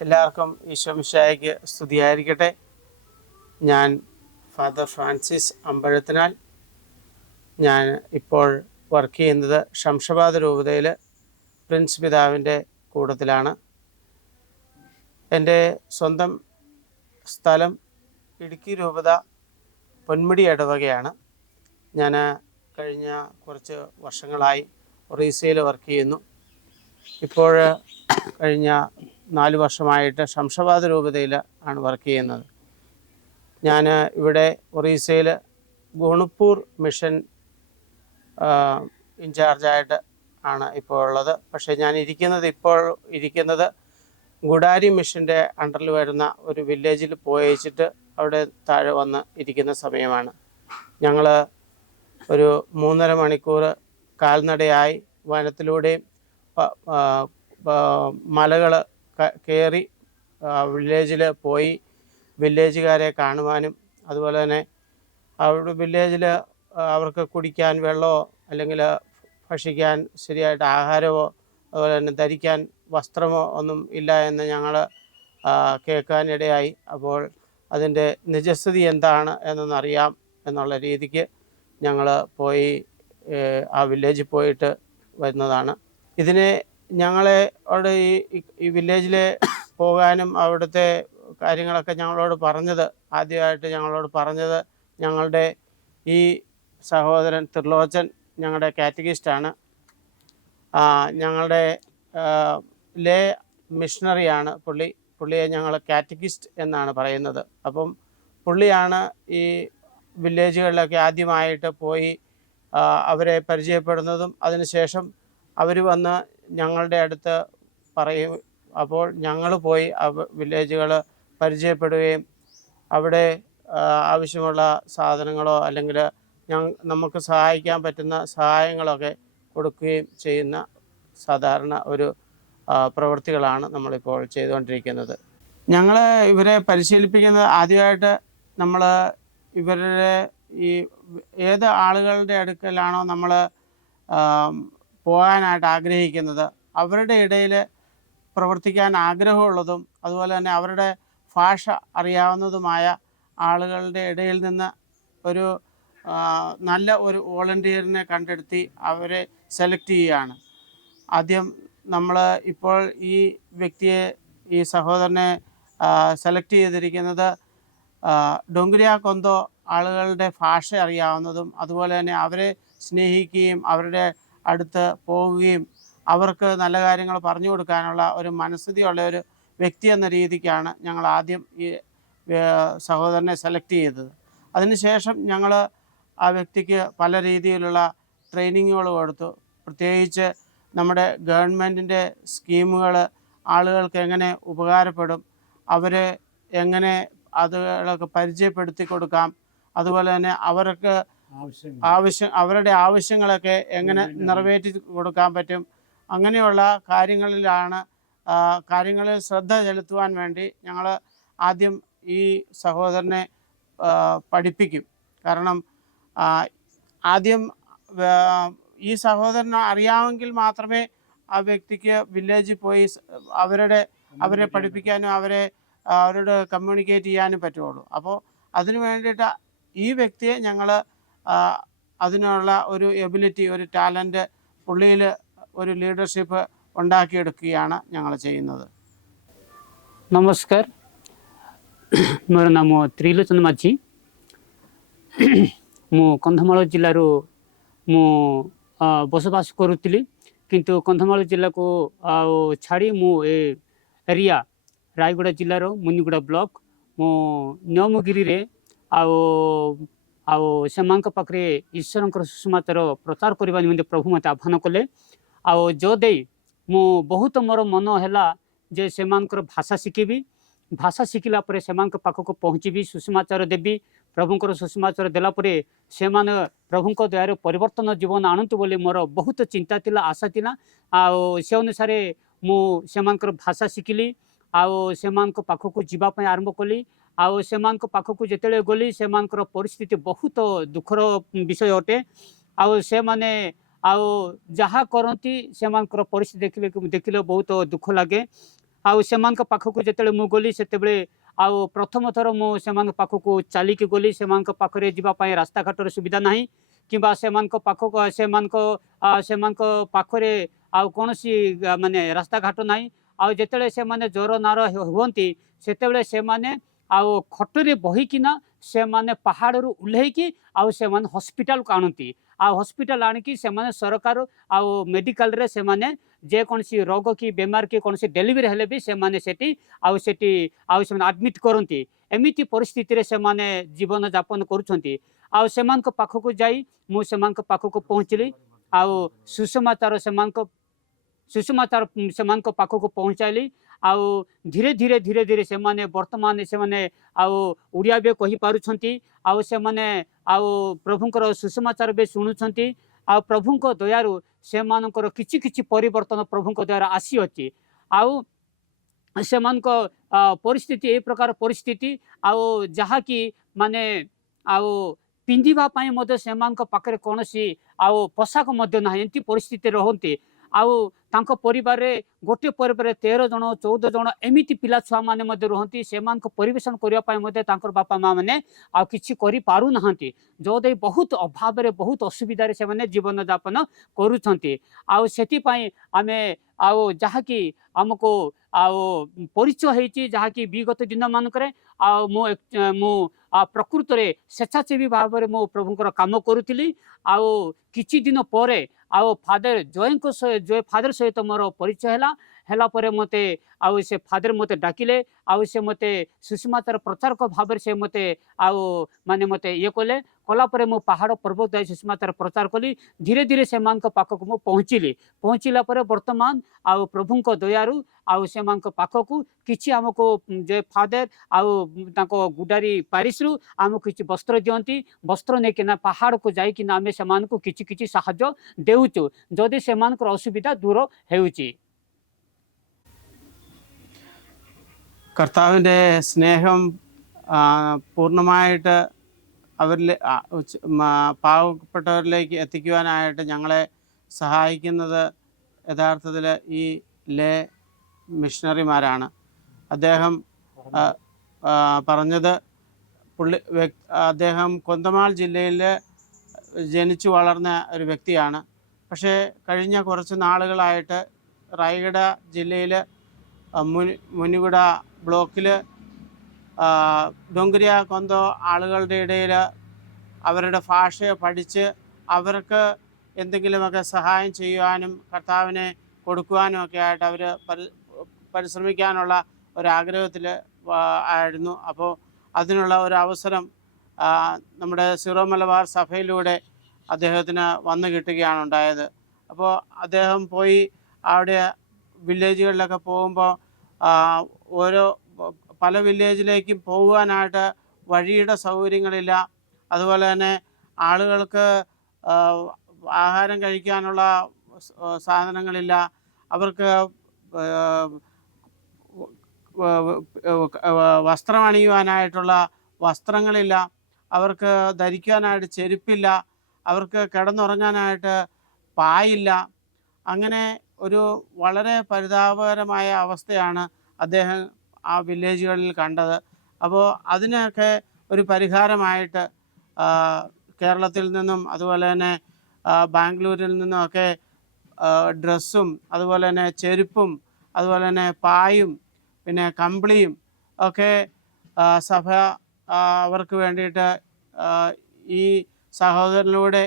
എല്ലാവർക്കും ഈശോമിശിഹായ്ക്ക് സ്തുതിയായിരിക്കട്ടെ. ഞാൻ ഫാദർ ഫ്രാൻസിസ് അമ്പഴത്തിനാൽ. ഞാൻ ഇപ്പോൾ വർക്ക് ചെയ്യുന്നത് ശംഷാബാദ് രൂപതയിൽ പ്രിൻസ് പിതാവിൻ്റെ കൂട്ടത്തിലാണ്. എൻ്റെ സ്വന്തം സ്ഥലം ഇടുക്കി രൂപത പൊന്മുടി ഇടവകയാണ്. ഞാൻ കഴിഞ്ഞ കുറച്ച് വർഷങ്ങളായി ഒറീസയിൽ വർക്ക് ചെയ്യുന്നു. ഇപ്പോൾ കഴിഞ്ഞ 4 വർഷമായിട്ട് ശംഷാബാദ് രൂപതയിൽ ആണ് വർക്ക് ചെയ്യുന്നത്. ഞാൻ ഇവിടെ ഒറീസയിൽ ഗുണുപ്പൂർ മിഷൻ ഇൻചാർജായിട്ട് ആണ് ഇപ്പോൾ ഉള്ളത്. പക്ഷേ ഞാൻ ഇപ്പോൾ ഇരിക്കുന്നത് ഗുഡാരി മിഷൻ്റെ അണ്ടറിൽ വരുന്ന ഒരു വില്ലേജിൽ പോയിച്ചിട്ട് അവിടെ താഴെ വന്ന് ഇരിക്കുന്ന സമയമാണ്. ഞങ്ങൾ ഒരു 3.5 മണിക്കൂർ കാൽനടയായി വനത്തിലൂടെയും മലകൾ കയറി വില്ലേജിൽ പോയി വില്ലേജുകാരെ കാണുവാനും, അതുപോലെ തന്നെ അവിടെ വില്ലേജിൽ അവർക്ക് കുടിക്കാൻ വെള്ളമോ അല്ലെങ്കിൽ ഭക്ഷിക്കാൻ ശരിയായിട്ട് ആഹാരമോ അതുപോലെ തന്നെ ധരിക്കാൻ വസ്ത്രമോ ഒന്നും ഇല്ല എന്ന് ഞങ്ങൾ കേൾക്കാനിടയായി. അപ്പോൾ അതിൻ്റെ നിജസ്ഥിതി എന്താണ് എന്നൊന്നറിയാം എന്നുള്ള രീതിക്ക് ഞങ്ങൾ പോയി ആ വില്ലേജിൽ പോയിട്ട് വരുന്നതാണ്. ഇതിനെ ഞങ്ങളെ അവിടെ ഈ വില്ലേജിൽ പോകാനും അവിടുത്തെ കാര്യങ്ങളൊക്കെ ആദ്യമായിട്ട് ഞങ്ങളോട് പറഞ്ഞത് ഞങ്ങളുടെ ഈ സഹോദരൻ ത്രിലോചൻ ഞങ്ങളുടെ കാറ്റഗിസ്റ്റാണ്. ഞങ്ങളുടെ ലേ മിഷണറിയാണ് പുള്ളിയെ ഞങ്ങൾ കാറ്റഗിസ്റ്റ് എന്നാണ് പറയുന്നത്. അപ്പം പുള്ളിയാണ് ഈ വില്ലേജുകളിലൊക്കെ ആദ്യമായിട്ട് പോയി അവരെ പരിചയപ്പെടുന്നതും അതിനുശേഷം അവർ വന്ന് ഞങ്ങളുടെ അടുത്ത് പറയും. അപ്പോൾ ഞങ്ങൾ പോയി വില്ലേജുകൾ പരിചയപ്പെടുകയും അവിടെ ആവശ്യമുള്ള സാധനങ്ങളോ അല്ലെങ്കിൽ നമുക്ക് സഹായിക്കാൻ പറ്റുന്ന സഹായങ്ങളൊക്കെ കൊടുക്കുകയും ചെയ്യുന്ന സാധാരണ ഒരു പ്രവൃത്തികളാണ് നമ്മളിപ്പോൾ ചെയ്തുകൊണ്ടിരിക്കുന്നത്. ഞങ്ങൾ ഇവരെ പരിശീലിപ്പിക്കുന്നത് ആദ്യമായിട്ട് നമ്മൾ ഇവരുടെ ഈ ഏത് ആളുകളുടെ അടുക്കലാണോ നമ്മൾ പോകാനായിട്ട് ആഗ്രഹിക്കുന്നത് അവരുടെ ഇടയിൽ പ്രവർത്തിക്കാൻ ആഗ്രഹമുള്ളതും അതുപോലെ തന്നെ അവരുടെ ഭാഷ അറിയാവുന്നതുമായ ആളുകളുടെ ഇടയിൽ നിന്ന് ഒരു നല്ല ഒരു വോളണ്ടിയറിനെ കണ്ടെത്തി അവരെ സെലക്ട് ചെയ്യുകയാണ്. ആദ്യം നമ്മൾ ഇപ്പോൾ ഈ സഹോദരനെ സെലക്ട് ചെയ്തിരിക്കുന്നത് ഡോങ്കരിയ കൊന്തോ ആളുകളുടെ ഭാഷ അറിയാവുന്നതും അതുപോലെ തന്നെ അവരെ സ്നേഹിക്കുകയും അവരുടെ അടുത്ത് പോവുകയും അവർക്ക് നല്ല കാര്യങ്ങൾ പറഞ്ഞു കൊടുക്കാനുള്ള ഒരു മനസ്ഥിതിയുള്ള ഒരു വ്യക്തി എന്ന രീതിക്കാണ് ഞങ്ങൾ ആദ്യം ഈ സഹോദരനെ സെലക്ട് ചെയ്തത്. അതിനുശേഷം ഞങ്ങൾ ആ വ്യക്തിക്ക് പല രീതിയിലുള്ള ട്രെയിനിങ്ങുകൾ കൊടുത്തു. പ്രത്യേകിച്ച് നമ്മുടെ ഗവൺമെൻറ്റിൻ്റെ സ്കീമുകൾ ആളുകൾക്ക് എങ്ങനെ ഉപകാരപ്പെടും, അവരെ എങ്ങനെ അതുകളൊക്കെ പരിചയപ്പെടുത്തി കൊടുക്കാം, അതുപോലെ തന്നെ അവർക്ക് അവരുടെ ആവശ്യങ്ങളൊക്കെ എങ്ങനെ നിറവേറ്റി കൊടുക്കാൻ പറ്റും, അങ്ങനെയുള്ള കാര്യങ്ങളിൽ ശ്രദ്ധ ചെലുത്തുവാൻ വേണ്ടി ഞങ്ങൾ ആദ്യം ഈ സഹോദരനെ പഠിപ്പിക്കും. കാരണം ആദ്യം ഈ സഹോദരനെ അറിയാമെങ്കിൽ മാത്രമേ ആ വ്യക്തിക്ക് വില്ലേജിൽ പോയി അവരെ പഠിപ്പിക്കാനും അവരോട് കമ്മ്യൂണിക്കേറ്റ് ചെയ്യാനും പറ്റുള്ളൂ. അപ്പോൾ അതിനു വേണ്ടിയിട്ട് ഈ വ്യക്തിയെ ഞങ്ങൾ അതിനുള്ള ഒരു എബിലിറ്റി, ഒരു ടാലൻറ്റ് പുള്ളിയിൽ ഒരു ലീഡർഷിപ്പ് ഉണ്ടാക്കിയെടുക്കുകയാണ് ഞങ്ങൾ ചെയ്യുന്നത്. नमस्कार, मोर नाम त्रिलोचन माझी। मु कंधमाल जिल्लार मु बसवास करुली, किंतु कंधमाल जिल्ला को छाड़ी मु एरिया रायगड़ा जिल्लार मुनिगुड़ा ब्लॉक मु न्यमगिरी रे से पाखे ईश्वर सुषमाचार प्रचार करने निम्ते प्रभु मत आह्वान कले। जो दे मु बहुत मोर मन है जे से भाषा शिखी, भाषा शिखला से पाखक पहुँची सुषमाचार देवी। प्रभुंर सुषमाचार देलापर से प्रभु दयार परिवर्तन जीवन आणतु बोली मोर बहुत चिंता थिला, आशा थिला। से अनुसार मुझे भाषा शिखिली, से पाखक जावाई आरंभ कली। से पाखक जिते गली से परिस्थिति बहुत दुखर विषय अटे। से माने जहाँ करती से परिस्थिति देखिले बहुत दुख लगे। ଆଉ ସେମାନଙ୍କ ପାଖକୁ ଯେତେବେଳେ ମୁଁ ଗଲି ସେତେବେଳେ ଆଉ ପ୍ରଥମ ଥର ମୁଁ ସେମାନଙ୍କ ପାଖକୁ ଚାଲିକି ଗଲି। ସେମାନଙ୍କ ପାଖରେ ଯିବା ପାଇଁ ରାସ୍ତାଘାଟର ସୁବିଧା ନାହିଁ କିମ୍ବା ସେମାନଙ୍କ ପାଖକୁ ସେମାନଙ୍କ ପାଖରେ ଆଉ କୌଣସି ମାନେ ରାସ୍ତାଘାଟ ନାହିଁ। ଆଉ ଯେତେବେଳେ ସେମାନେ ଜ୍ୱର ନାର ହୁଅନ୍ତି ସେତେବେଳେ ସେମାନେ ଆଉ ଖଟରେ ବହିକିନା ସେମାନେ ପାହାଡ଼ରୁ ଓହ୍ଲେଇକି ଆଉ ସେମାନେ ହସ୍ପିଟାଲକୁ ଆଣନ୍ତି। ଆଉ ହସ୍ପିଟାଲ ଆଣିକି ସେମାନେ ସରକାର ଆଉ ମେଡ଼ିକାଲରେ ସେମାନେ ଯେକୌଣସି ରୋଗ କି ବେମାର କି କୌଣସି ଡେଲିଭରି ହେଲେ ବି ସେମାନେ ସେଠି ସେମାନେ ଆଡମିଟ୍ କରନ୍ତି। ଏମିତି ପରିସ୍ଥିତିରେ ସେମାନେ ଜୀବନ ଯାପନ କରୁଛନ୍ତି। ଆଉ ସେମାନଙ୍କ ପାଖକୁ ଯାଇ ମୁଁ ସେମାନଙ୍କ ପାଖକୁ ପହଞ୍ଚିଲି। ଆଉ ସୁଷମାତାର ସେମାନଙ୍କ ପାଖକୁ ପହଞ୍ଚାଇଲି। ଆଉ ଧୀରେ ଧୀରେ ସେମାନେ ବର୍ତ୍ତମାନ ସେମାନେ ଆଉ ଓଡ଼ିଆ ବି କହିପାରୁଛନ୍ତି। ଆଉ ସେମାନେ ଆଉ ପ୍ରଭୁଙ୍କର ସୁଷମାଚାର ବି ଶୁଣୁଛନ୍ତି। ଆଉ ପ୍ରଭୁଙ୍କ ଦୟାରୁ ସେମାନଙ୍କର କିଛି ପରିବର୍ତ୍ତନ ପ୍ରଭୁଙ୍କ ଦ୍ୱାରା ଆସିଅଛି। ଆଉ ସେମାନଙ୍କ ପରିସ୍ଥିତି ଏ ପ୍ରକାର ପରିସ୍ଥିତି ଆଉ ଯାହାକି ମାନେ ଆଉ ପିନ୍ଧିବା ପାଇଁ ମଧ୍ୟ ସେମାନଙ୍କ ପାଖରେ କୌଣସି ଆଉ ପୋଷାକ ମଧ୍ୟ ନାହିଁ। ଏମିତି ପରିସ୍ଥିତିରେ ରହନ୍ତି। ଆଉ ତାଙ୍କ ପରିବାରରେ ଗୋଟିଏ ପରିବାରରେ 13 ଜଣ 14 ଜଣ ଏମିତି ପିଲା ଛୁଆମାନେ ମଧ୍ୟ ରୁହନ୍ତି। ସେମାନଙ୍କୁ ପରିବେଷଣ କରିବା ପାଇଁ ମଧ୍ୟ ତାଙ୍କର ବାପା ମା ମାନେ ଆଉ କିଛି କରିପାରୁନାହାନ୍ତି। ଯେଉଁଠି ବହୁତ ଅଭାବରେ ବହୁତ ଅସୁବିଧାରେ ସେମାନେ ଜୀବନଯାପନ କରୁଛନ୍ତି। ଆଉ ସେଥିପାଇଁ ଆମେ ଆଉ ଯାହାକି ଆମକୁ ଆଉ ପରିଚୟ ହେଇଛି ଯାହାକି ବିଗତ ଦିନମାନଙ୍କରେ ଆଉ ମୁଁ ପ୍ରକୃତରେ ସ୍ୱେଚ୍ଛାସେବୀ ଭାବରେ ମୁଁ ପ୍ରଭୁଙ୍କର କାମ କରୁଥିଲି। ଆଉ କିଛି ଦିନ ପରେ ଆଉ ଫାଦର ଫାଦର ସହିତ ମୋର ପରିଚୟ ହେଲା ପରେ ମୋତେ ଆଉ ସେ ଫାଦର ମୋତେ ଡାକିଲେ। ଆଉ ସେ ମୋତେ ସୁଷମାତାର ପ୍ରଚାରକ ଭାବରେ ସେ ମୋତେ ଆଉ ମୋତେ ଇଏ କଲା ପରେ ମୁଁ ପାହାଡ଼ ପର୍ବତ ଯାଇ ସୁଷମାତାର ପ୍ରଚାର କଲି। ଧୀରେ ସେମାନଙ୍କ ପାଖକୁ ମୁଁ ପହଞ୍ଚିଲା ପରେ ବର୍ତ୍ତମାନ ଆଉ ପ୍ରଭୁଙ୍କ ଦୟାରୁ ଆଉ ସେମାନଙ୍କ ପାଖକୁ କିଛି ଆମକୁ ଯେ ଫାଦର ଆଉ ତାଙ୍କ ଗୁଡାରୀ ପାରିସରୁ ଆମକୁ କିଛି ବସ୍ତ୍ର ଦିଅନ୍ତି। ବସ୍ତ୍ର ନେଇକିନା ପାହାଡ଼କୁ ଯାଇକିନା ଆମେ ସେମାନଙ୍କୁ କିଛି ସାହାଯ୍ୟ ଦେଉଛୁ ଯଦି ସେମାନଙ୍କର ଅସୁବିଧା ଦୂର ହେଉଛି। കർത്താവിൻ്റെ സ്നേഹം പൂർണ്ണമായിട്ട് അവരിൽ പാവപ്പെട്ടവരിലേക്ക് എത്തിക്കുവാനായിട്ട് ഞങ്ങളെ സഹായിക്കുന്നത് യഥാർത്ഥത്തിൽ ഈ ലേ മിഷണറിമാരാണ്. അദ്ദേഹം പറഞ്ഞത് അദ്ദേഹം കൊന്തമാൾ ജില്ലയിൽ ജനിച്ചു വളർന്ന ഒരു വ്യക്തിയാണ്. പക്ഷേ കഴിഞ്ഞ കുറച്ച് നാളുകളായിട്ട് റായ്ഗഡ ജില്ലയിൽ മുനിഗുഡ ബ്ലോക്കിൽ ഡോങ്കരിയ കൊന്തോ ആളുകളുടെ ഇടയിൽ അവരുടെ ഭാഷയെ പഠിച്ച് അവർക്ക് എന്തെങ്കിലുമൊക്കെ സഹായം ചെയ്യുവാനും കർത്താവിനെ കൊടുക്കുവാനും ഒക്കെ ആയിട്ട് അവർ പരിശ്രമിക്കാനുള്ള ഒരാഗ്രഹത്തിൽ ആയിരുന്നു. അപ്പോൾ അതിനുള്ള ഒരു അവസരം നമ്മുടെ സീറോ മലബാർ സഭയിലൂടെ അദ്ദേഹത്തിന് വന്നു കിട്ടുകയാണ് ഉണ്ടായത്. അപ്പോൾ അദ്ദേഹം പോയി അവിടെ വില്ലേജുകളിലൊക്കെ പോകുമ്പോൾ പല വില്ലേജിലേക്കും പോകുവാനായിട്ട് വഴിയുടെ സൗകര്യങ്ങളില്ല. അതുപോലെ തന്നെ ആളുകൾക്ക് ആഹാരം കഴിക്കാനുള്ള സാധനങ്ങളില്ല. അവർക്ക് വസ്ത്രം അണിയുവാനായിട്ടുള്ള വസ്ത്രങ്ങളില്ല. അവർക്ക് ധരിക്കാനായിട്ട് ചെരുപ്പില്ല. അവർക്ക് കിടന്നുറങ്ങാനായിട്ട് പായില്ല. അങ്ങനെ ഒരു വളരെ പരിതാപകരമായ അവസ്ഥയാണ് അദ്ദേഹം ആ വില്ലേജുകളിൽ കണ്ടത്. അപ്പോൾ അതിനൊക്കെ ഒരു പരിഹാരമായിട്ട് കേരളത്തിൽ നിന്നും അതുപോലെ തന്നെ ബാംഗ്ലൂരിൽ നിന്നുമൊക്കെ ഡ്രസ്സും അതുപോലെ തന്നെ ചെരുപ്പും അതുപോലെ തന്നെ പായും പിന്നെ കമ്പിളിയും ഒക്കെ സഭ അവർക്ക് വേണ്ടിയിട്ട് ഈ സഹോദരനിലൂടെ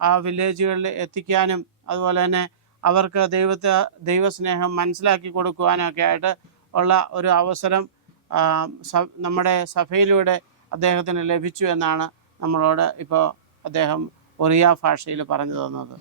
ആ വില്ലേജുകളിൽ എത്തിക്കാനും അതുപോലെ തന്നെ അവർക്ക് ദൈവസ്നേഹം മനസ്സിലാക്കി കൊടുക്കുവാനൊക്കെ ആയിട്ട് ഉള്ള ഒരു അവസരം നമ്മുടെ സഭയിലൂടെ അദ്ദേഹത്തിന് ലഭിച്ചു എന്നാണ് നമ്മളോട് ഇപ്പോൾ അദ്ദേഹം ഒറിയ ഭാഷയിൽ പറഞ്ഞു തന്നത്.